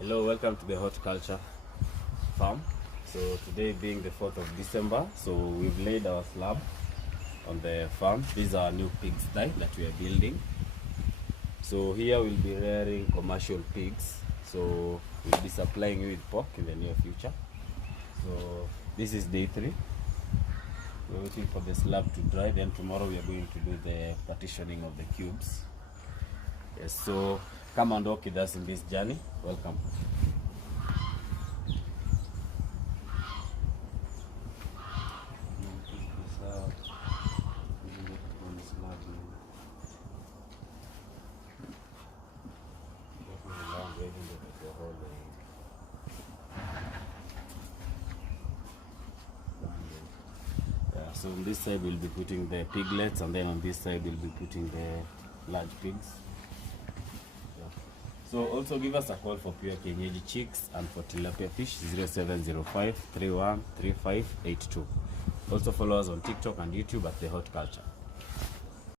Hello, welcome to the Horticulture Farm. So today being the 4th of December, so we've laid our slab on the farm. These are new pigsty that we are building. So here we'll be rearing commercial pigs. So we'll be supplying you with pork in the near future. So this is day 3. We're waiting for the slab to dry. Then tomorrow we are going to do the partitioning of the cubes. Yes, so come and walk with us in this journey. Welcome. So on this side we'll be putting the piglets, and then on this side we'll be putting the large pigs. So also give us a call for pure kienyeji chicks and for tilapia fish 0705 313582. Also follow us on TikTok and YouTube at The Horticulture.